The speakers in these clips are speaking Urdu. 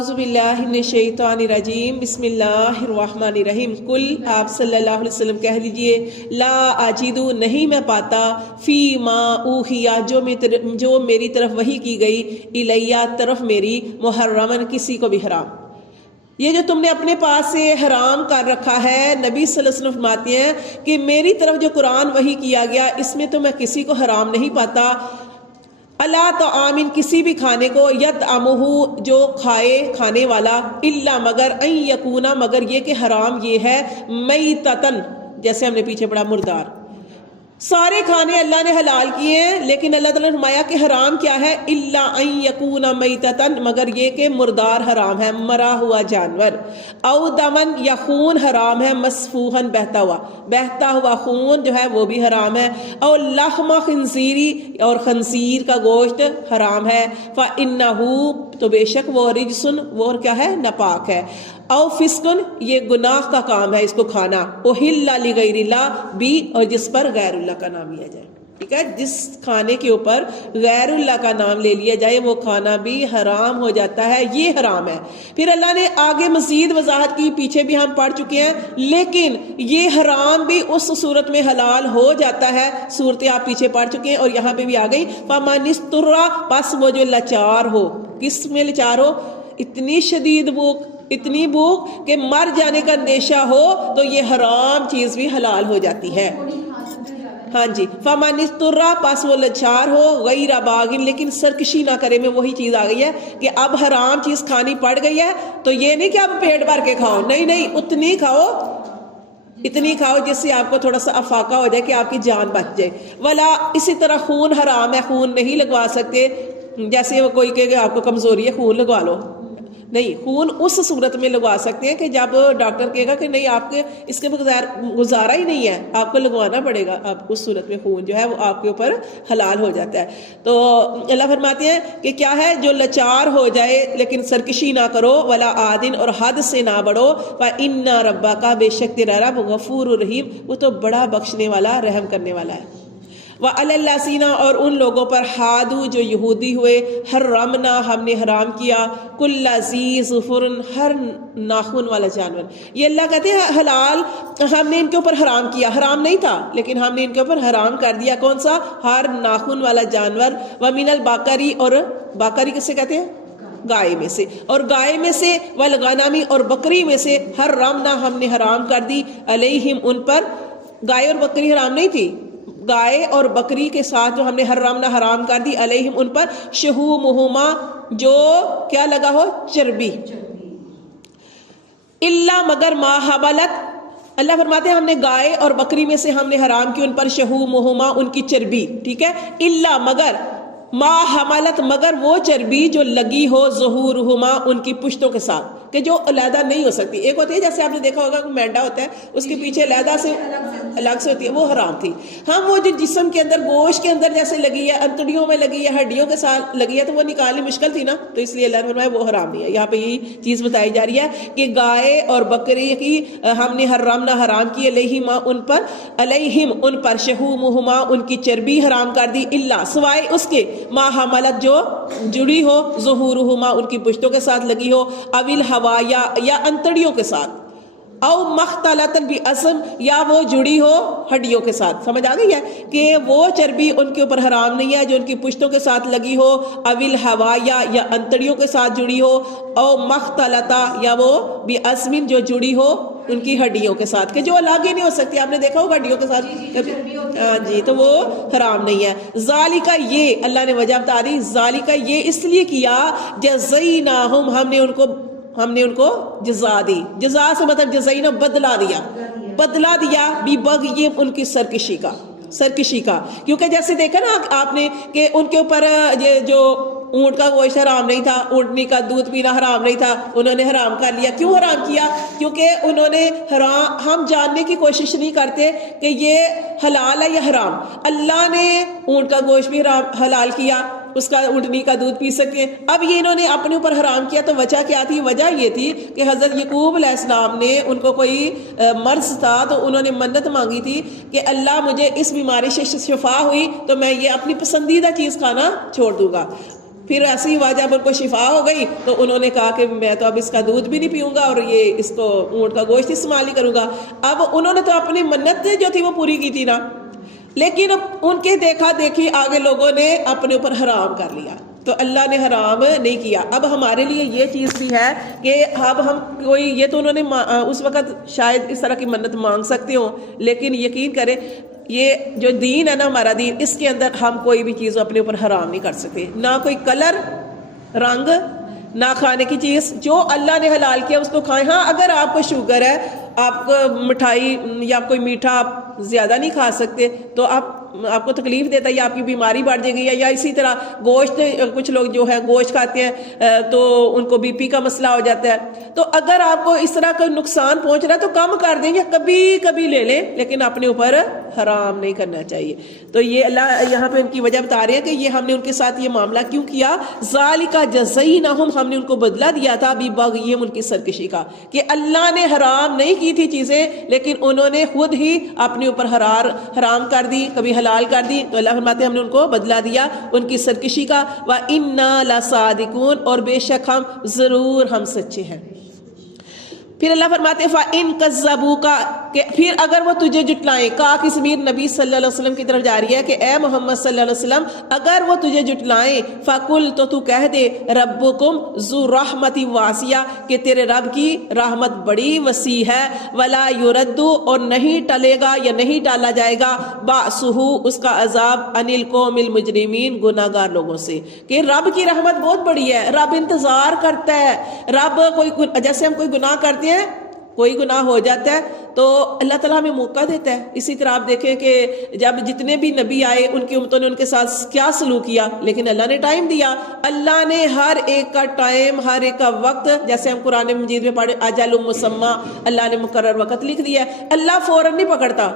اعوذ باللہ من الشیطان الرجیم بسم اللہ الرحمن الرحیم کل آپ صلی اللہ علیہ وسلم کہہ دیجئے لا اجدو نہیں میں پاتا فی ما اوحیا جو میری طرف وحی کی گئی الیہ طرف میری محرمن کسی کو بھی حرام. یہ جو تم نے اپنے پاس سے حرام کر رکھا ہے نبی صلی اللہ علیہ وسلم فرماتے ہیں کہ میری طرف جو قرآن وحی کیا گیا اس میں تو میں کسی کو حرام نہیں پاتا. اللہ طعام کسی بھی کھانے کو یطعمہ جو کھائے کھانے والا الا مگر ان یکونا مگر یہ کہ حرام یہ ہے میتتن جیسے ہم نے پیچھے پڑھا مردار. سارے کھانے اللہ نے حلال کیے ہیں لیکن اللہ تعالیٰ نے فرمایا کہ حرام کیا ہے الا ان یکونا میتتن مگر یہ کہ مردار حرام ہے مرا ہوا جانور. او دمن یا خون حرام ہے مسفوحن بہتا ہوا خون جو ہے وہ بھی حرام ہے. او لحم خنزیری اور خنزیر کا گوشت حرام ہے. فإنہ تو بے شک وہ رجسن وہ کیا ہے ناپاک ہے. او فسقن یہ گناہ کا کام ہے اس کو کھانا. احل لغیر اللہ بھی اور جس پر غیر اللہ کا نام لیا جائے. ٹھیک ہے جس کھانے کے اوپر غیر اللہ کا نام لے لیا جائے وہ کھانا بھی حرام ہو جاتا ہے یہ حرام ہے. پھر اللہ نے آگے مزید وضاحت کی پیچھے بھی ہم پڑھ چکے ہیں لیکن یہ حرام بھی اس صورت میں حلال ہو جاتا ہے. صورتیں آپ پیچھے پڑھ چکے ہیں اور یہاں پہ بھی آ گئی. فمن اضطر پس وہ جو لاچار ہو کس میں لاچار ہو اتنی شدید بھوک اتنی بھوک کہ مر جانے کا اندیشہ ہو تو یہ حرام چیز بھی حلال ہو جاتی ہے. ہاں جی فمن اضطر پس وہ لاچار ہو غیر باغن لیکن سرکشی نہ کرے. میں وہی چیز آ گئی ہے کہ اب حرام چیز کھانی پڑ گئی ہے تو یہ نہیں کہ اب پیٹ بھر کے کھاؤ نہیں اتنی کھاؤ جس سے آپ کو تھوڑا سا افاقہ ہو جائے کہ آپ کی جان بچ جائے. ولا اسی طرح خون حرام ہے خون نہیں لگوا سکتے جیسے وہ کوئی کہ آپ کو کمزوری ہے خون لگوا لو نہیں. خون اس صورت میں لگوا سکتے ہیں کہ جب ڈاکٹر کہے گا کہ نہیں آپ کے اس کے بغیر گزارا ہی نہیں ہے آپ کو لگوانا پڑے گا. اب اس صورت میں خون جو ہے وہ آپ کے اوپر حلال ہو جاتا ہے. تو اللہ فرماتے ہیں کہ کیا ہے جو لاچار ہو جائے لیکن سرکشی نہ کرو ولا عادن اور حد سے نہ بڑھو. فإن ربک بے شک تیرا رب غفور رحیم وہ تو بڑا بخشنے والا رحم کرنے والا ہے. وعلی الذین اور ان لوگوں پر ہادو جو یہودی ہوئے حرمنا ہم نے حرام کیا کل ذی ظفر ہر ناخن والا جانور. یہ اللہ کہتے ہیں حلال ہم نے ان کے اوپر حرام کیا حرام نہیں تھا لیکن ہم نے ان کے اوپر حرام کر دیا. کون سا ہر ناخن والا جانور. ومن البقری اور باقری کسے کہتے ہیں گائے میں سے اور گائے میں سے والغنمی اور بکری میں سے حرمنا ہم نے حرام کر دی علیہم ان پر. گائے اور بکری حرام نہیں تھی گائے اور بکری کے ساتھ جو ہم نے حرام کر دی علیہم ان پر شہومہما جو کیا لگا ہو چربی. الا مگر ما حملت اللہ فرماتے ہیں ہم نے گائے اور بکری میں سے ہم نے حرام کی ان پر شہومہما ان کی چربی. ٹھیک ہے الا مگر ما حملت مگر وہ چربی جو لگی ہو ظہورہما ان کی پشتوں کے ساتھ کہ جو علیحدہ نہیں ہو سکتی. ایک ہوتی ہے جیسے آپ نے دیکھا ہوگا کہ مینڈا ہوتا ہے اس کے پیچھے علیحدہ سے الگ سے ہوتی ہے وہ حرام تھی. ہم وہ جو جسم کے اندر گوشت کے اندر جیسے لگی ہے انتڑیوں میں لگی ہے ہڈیوں کے ساتھ لگی ہے تو وہ نکالنی مشکل تھی نا تو اس لیے اللہ نے فرمایا وہ حرام نہیں ہے. یہاں پہ یہی چیز بتائی جا رہی ہے کہ گائے اور بکری کی ہم نے حرام کی علیہما ان پر علیہم ان پر شہومہما ان کی چربی حرام کر دی. الا سوائے اس کے ما حملت جو جڑی ہو ظہورہما ان کی پشتوں کے ساتھ لگی ہو اویل ہوا یا انتڑیوں کے ساتھ او مختلط بعظم یا وہ جڑی ہو ہڈیوں کے ساتھ. سمجھ آ گئی ہے کہ وہ چربی ان کے اوپر حرام نہیں ہے جو ان کی پشتوں کے ساتھ لگی ہو اویل ہوا یا انتڑیوں کے ساتھ جڑی ہو او مختلطہ یا وہ بعظم جو جڑی ہو ان کی ہڈیوں کے ساتھ کہ جو الگ ہی نہیں ہو سکتی. آپ نے دیکھا ہوگا ہڈیوں کے ساتھ جی تو وہ حرام نہیں ہے. ذالکا یہ اللہ نے وجہ بتا دی ذالکا یہ اس لیے کیا جزیناہم ہم نے ان کو جزا دی. جزا سے مطلب جزینا بدلا دیا بی بغیم ان کی سرکشی کا کیونکہ جیسے دیکھا نا آپ نے کہ ان کے اوپر جو اونٹ کا گوشت حرام نہیں تھا اونٹنی کا دودھ پینا حرام نہیں تھا انہوں نے حرام کر لیا. کیوں حرام کیا کیونکہ انہوں نے ہم جاننے کی کوشش نہیں کرتے کہ یہ حلال ہے یا حرام. اللہ نے اونٹ کا گوشت بھی حلال کیا اس کا اونٹنی کا دودھ پی سکتے ہیں. اب یہ انہوں نے اپنے اوپر حرام کیا تو وجہ کیا تھی؟ وجہ یہ تھی کہ حضرت یعقوب علیہ السلام نے ان کو کوئی مرض تھا تو انہوں نے منت مانگی تھی کہ اللہ مجھے اس بیماری سے شفا ہوئی تو میں یہ اپنی پسندیدہ چیز کھانا چھوڑ دوں گا. پھر ایسی ہوا جب ان کو شفا ہو گئی تو انہوں نے کہا کہ میں تو اب اس کا دودھ بھی نہیں پیوں گا اور یہ اس کو اونٹ کا گوشت استعمال نہیں کروں گا. اب انہوں نے تو اپنی منت جو تھی وہ پوری کی تھی نا, لیکن ان کے دیکھا دیکھی آگے لوگوں نے اپنے اوپر حرام کر لیا, تو اللہ نے حرام نہیں کیا. اب ہمارے لیے یہ چیز بھی ہے کہ اب ہم کوئی, یہ تو انہوں نے اس وقت شاید اس طرح کی منت مانگ سکتے ہوں, لیکن یقین کریں یہ جو دین ہے نا ہمارا دین, اس کے اندر ہم کوئی بھی چیز اپنے اوپر حرام نہیں کر سکتے, نہ کوئی کلر رنگ, نہ کھانے کی چیز. جو اللہ نے حلال کیا اس کو کھائیں. ہاں اگر آپ کو شوگر ہے, آپ کو مٹھائی یا کوئی میٹھا آپ زیادہ نہیں کھا سکتے تو آپ کو تکلیف دیتا ہے یا آپ کی بیماری بڑھ جائے گی, یا اسی طرح گوشت, کچھ لوگ جو ہے گوشت کھاتے ہیں تو ان کو بی پی کا مسئلہ ہو جاتا ہے. تو اگر آپ کو اس طرح کا نقصان پہنچ رہا ہے تو کم کر دیں یا کبھی کبھی لے لیں, لیکن اپنے اوپر حرام نہیں کرنا چاہیے. تو یہ اللہ یہاں پہ ان کی وجہ بتا رہے ہیں کہ یہ ہم نے ان کے ساتھ یہ معاملہ کیوں کیا. ذالک جزیناہم, ہم نے ان کو بدلہ دیا تھا ببغیہم, ان کی سرکشی کا, کہ اللہ نے حرام نہیں کی تھی چیزیں لیکن انہوں نے خود ہی اپنے اوپر حرام کر دی, کبھی حلال کر دی. تو اللہ فرماتے ہیں ہم نے ان کو بدلہ دیا ان کی سرکشی کا. وَإِنَّا لَصَادِقُونَ, اور بے شک ہم ضرور ہم سچے ہیں. پھر اللہ فرماتے ہیں فَإِن كَذَّبُوكَ, کہ پھر اگر وہ تجھے جھٹلائیں. کا کی ضمیر نبی صلی اللہ علیہ وسلم کی طرف جا رہی ہے کہ اے محمد صلی اللہ علیہ وسلم اگر وہ تجھے جھٹلائیں, فَقُلْ, تو تو کہہ دے ربکم ذو رحمت واسعہ, کہ تیرے رب کی رحمت بڑی وسیع ہے. ولا یرد, اور نہیں ٹلے گا یا نہیں ٹالا جائے گا, باسہ, اس کا عذاب, عن القوم المجرمین, گناہ گار لوگوں سے. کہ رب کی رحمت بہت بڑی ہے, رب انتظار کرتا ہے. رب کوئی, جیسے ہم کوئی گناہ کرتے ہیں, کوئی گناہ ہو جاتا ہے تو اللہ تعالیٰ ہمیں موقع دیتا ہے. اسی طرح آپ دیکھیں کہ جب جتنے بھی نبی آئے ان کی امتوں نے ان کے ساتھ کیا سلوک کیا, لیکن اللہ نے ٹائم دیا. اللہ نے ہر ایک کا ٹائم, ہر ایک کا وقت, جیسے ہم قرآن مجید میں پڑھے اجل مسمى, اللہ نے مقرر وقت لکھ دیا ہے. اللہ فوراً نہیں پکڑتا,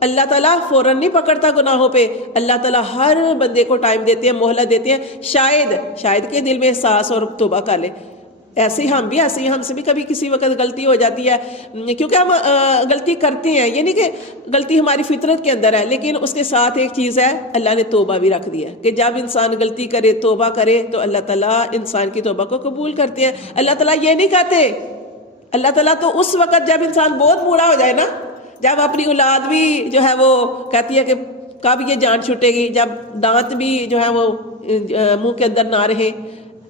اللہ تعالیٰ فوراً نہیں پکڑتا گناہوں پہ. اللہ تعالیٰ ہر بندے کو ٹائم دیتے ہیں, مہلت دیتے ہیں, شاید کے دل میں احساس اور توبہ کر لے. ایسے ہی ہم بھی, ایسے ہی ہم سے بھی کبھی کسی وقت غلطی ہو جاتی ہے, کیونکہ ہم غلطی کرتے ہیں. یہ نہیں کہ غلطی ہماری فطرت کے اندر ہے, لیکن اس کے ساتھ ایک چیز ہے, اللہ نے توبہ بھی رکھ دی ہے کہ جب انسان غلطی کرے, توبہ کرے, تو اللہ تعالیٰ انسان کی توبہ کو قبول کرتے ہیں. اللہ تعالیٰ یہ نہیں کہتے, اللہ تعالیٰ تو اس وقت جب انسان بہت بوڑھا ہو جائے نا, جب اپنی اولاد بھی جو ہے وہ کہتی ہے کہ کب یہ جان چھوٹے گی, جب دانت بھی جو ہے وہ منہ کے اندر نہ رہے,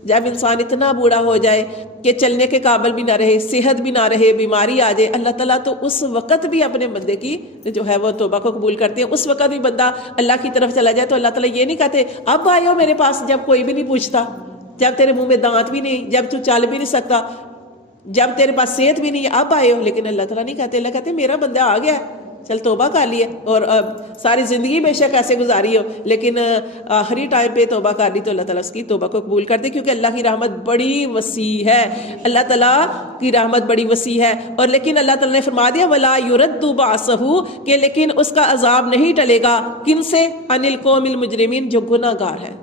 جب انسان اتنا بوڑھا ہو جائے کہ چلنے کے قابل بھی نہ رہے, صحت بھی نہ رہے, بیماری آ جائے, اللہ تعالیٰ تو اس وقت بھی اپنے بندے کی جو ہے وہ توبہ کو قبول کرتے ہیں. اس وقت بھی بندہ اللہ کی طرف چلا جائے تو اللہ تعالیٰ یہ نہیں کہتے اب آئے ہو میرے پاس, جب کوئی بھی نہیں پوچھتا, جب تیرے منہ میں دانت بھی نہیں, جب تو چل بھی نہیں سکتا, جب تیرے پاس صحت بھی نہیں ہے, اب آئے ہو. لیکن اللہ تعالیٰ نہیں کہتے, اللہ کہتے میرا بندہ آ گیا, چل توبہ کر لیے, اور ساری زندگی بے شک ایسے گزاری ہو لیکن آخری ٹائم پہ توبہ کر لی تو اللہ تعالیٰ اس کی توبہ کو قبول کر دے, کیونکہ اللہ کی رحمت بڑی وسیع ہے. اللہ تعالیٰ کی رحمت بڑی وسیع ہے. اور لیکن اللہ تعالیٰ نے فرما دیا ولا یرد باسہ, کہ لیکن اس کا عذاب نہیں ٹلے گا. کن سے؟ عن القوم المجرمین, جو گناہ گار ہے,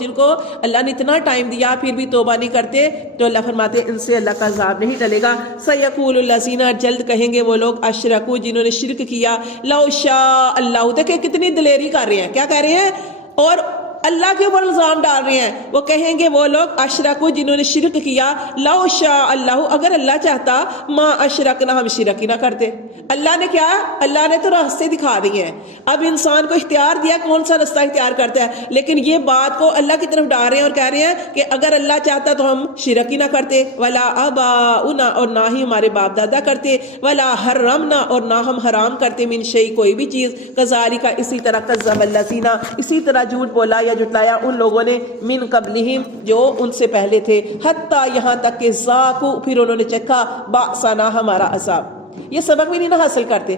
جن کو اللہ نے اتنا ٹائم دیا پھر بھی توبہ نہیں کرتے, تو اللہ فرماتے ان سے اللہ کا عذاب نہیں ٹلے گا. سیقول الذین, جلد کہیں گے وہ لوگ, اشرکوا, جنہوں نے شرک کیا, لو شاء اللہ, دیکھیں کتنی دلیری کر رہے ہیں, کیا کہہ رہے ہیں, اور اللہ کے اوپر الزام ڈال رہے ہیں. وہ کہیں گے وہ لوگ, اشرکوا, جنہوں نے شرک کیا, لو شاء اللہ, اگر اللہ چاہتا, ما اشرکنا, ہم شرک ہی نہ کرتے. اللہ نے کیا, اللہ نے تو راستے دکھا دیے ہیں, اب انسان کو اختیار دیا کون سا راستہ اختیار کرتا ہے, لیکن یہ بات کو اللہ کی طرف ڈال رہے ہیں اور کہہ رہے ہیں کہ اگر اللہ چاہتا تو ہم شرک ہی نہ کرتے, ولا آباؤنا, اور نہ ہی ہمارے باپ دادا کرتے, ولا حرمنا, اور نہ ہم حرام کرتے, من شیء, کوئی بھی چیز, کذالک, اسی طرح, کذب الذین, اسی طرح جھوٹ بولا یا جھٹلایا ان لوگوں نے, من قبلہم, جو ان سے پہلے تھے, حتی, یہاں تک کہ ذاقوا, پھر انہوں نے چکھا, بأسنا, ہمارا عذاب. یہ سبق بھی نہیں نہ حاصل کرتے,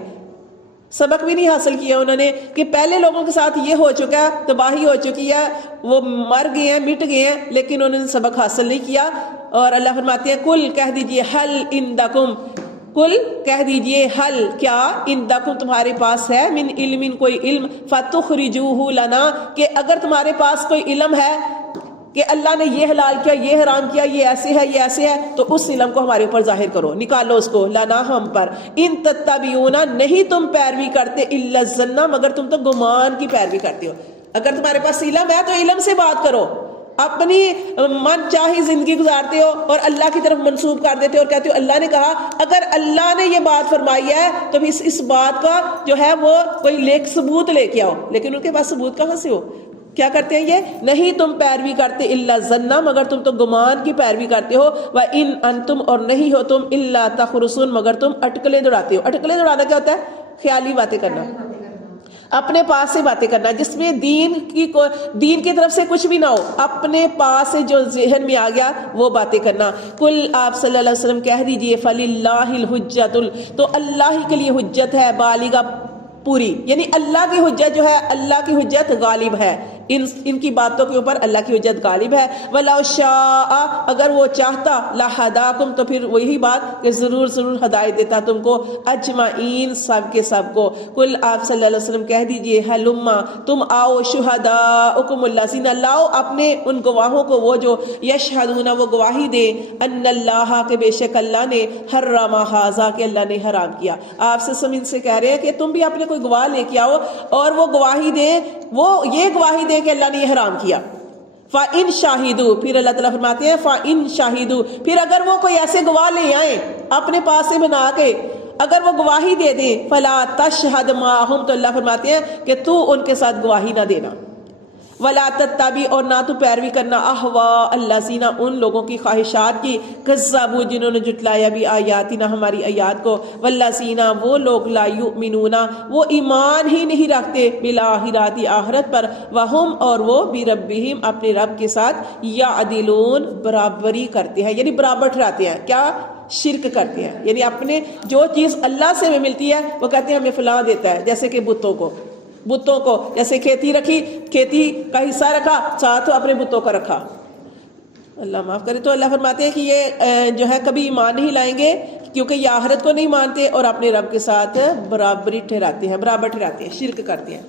سبق بھی نہیں حاصل کیا انہوں نے کہ پہلے لوگوں کے ساتھ یہ ہو چکا ہے, تباہی ہو چکی ہے, وہ مر گئے ہیں, مٹ گئے ہیں, لیکن انہوں نے سبق حاصل نہیں کیا. اور اللہ فرماتے ہیں کل, کہہ دیجئے, حل عندکم, کل کہہ دیجئے, حل, کیا, عندکم, تمہارے پاس ہے, من علم, کوئی علم, فتخرجوہ لنا, کہ اگر تمہارے پاس کوئی علم ہے کہ اللہ نے یہ حلال کیا, یہ حرام کیا, یہ ایسے ہے, یہ ایسے ہے, تو اس علم کو ہمارے اوپر ظاہر کرو, نکالو اس کو, لنا, ہم پر. ان تتبعون, نہیں تم پیروی کرتے, الا الظن, مگر تم تو گمان کی پیروی کرتے ہو. اگر تمہارے پاس علم ہے تو علم سے بات کرو, اپنی من چاہی زندگی گزارتے ہو اور اللہ کی طرف منسوب کر دیتے ہو اور کہتے ہو اللہ نے کہا. اگر اللہ نے یہ بات فرمائی ہے تو اس بات کا جو ہے وہ کوئی ثبوت لے کے آؤ. لیکن ان کے پاس ثبوت کہاں سے ہو؟ کیا کرتے ہیں یہ؟ نہیں تم پیروی کرتے الا ظنا، مگر تم تو گمان کی پیروی کرتے ہو. وَإِنْ أَنْتُمْ، اور نہیں ہو تم الا تخرصون، مگر تم اٹکلیں دوڑاتے ہو. اٹکلیں دوڑانا کیا ہوتا ہے؟ خیالی باتیں کرنا، اپنے پاس سے باتیں کرنا جس میں دین کی طرف سے کچھ بھی نہ ہو، اپنے پاس سے جو ذہن میں آ گیا وہ باتیں کرنا. کل آپ صلی اللہ علیہ وسلم کہہ دیجئے فَلِلَّهِ الْحُجَّةُ، تو اللہ ہی کے لیے حجت ہے بالغہ، پوری. یعنی اللہ کی حجت جو ہے، اللہ کی حجت غالب ہے، ان کی باتوں کے اوپر اللہ کی حجت غالب ہے. وَلَوْ شَاءَ، اگر وہ چاہتا، لَهَدَاكُمْ، تو پھر وہی بات کہ ضرور ہدایت دیتا تم کو، اجمعین، سب کے سب کو. کل آپ صلی اللہ علیہ وسلم کہہ دیجئے ہلما، تم آؤ، شہداءکم الذین، لاؤ اپنے ان گواہوں کو وہ جو یشہدون، وہ گواہی دے، ان اللہ، کہ بے شک اللہ نے، حرم ھذا، کہ اللہ نے حرام کیا. آپ سے ان سے کہہ رہے ہیں کہ تم بھی اپنے کوئی گواہ لے کے آؤ اور وہ گواہی دے، وہ یہ گواہی دے کہ اللہ نے یہ حرام کیا. فَإِن شَاهِدُوا، پھر اللہ تعالیٰ فرماتے ہیں فَإِن شَاهِدُوا، پھر اگر وہ کوئی ایسے گواہ لے آئیں اپنے پاس سے بنا کے، اگر وہ گواہی دے دیں، فَلَا تَشْهَدْ مَعَهُمْ، تو اللہ فرماتے ہیں کہ تو ان کے ساتھ گواہی نہ دینا. وَلَا تَتَّبِعْ، اور نہ تو پیروی کرنا، احواء الذین، ان لوگوں کی خواہشات کی، کذبوا، جنہوں نے جھٹلایا بھی آیاتنا، ہماری آیات کو، والذین، وہ لوگ، لا یؤمنون، وہ ایمان ہی نہیں رکھتے، بالآخرۃ، آخرت پر، وہم، اور وہ بربہم، اپنے رب کے ساتھ، یعدلون، برابری کرتے ہیں، یعنی برابر ٹھہراتے ہیں. کیا؟ شرک کرتے ہیں. یعنی اپنے جو چیز اللہ سے ہمیں ملتی ہے وہ کہتے ہیں ہمیں فلاں دیتا ہے. جیسے کہ بتوں کو جیسے کھیتی رکھی، کھیتی کا حصہ رکھا، ساتھ اپنے بتوں کا رکھا. اللہ معاف کرے. تو اللہ فرماتے ہیں کہ یہ جو ہے کبھی ایمان نہیں لائیں گے کیونکہ یہ آخرت کو نہیں مانتے اور اپنے رب کے ساتھ برابر ٹھہراتے ہیں، شرک کرتے ہیں.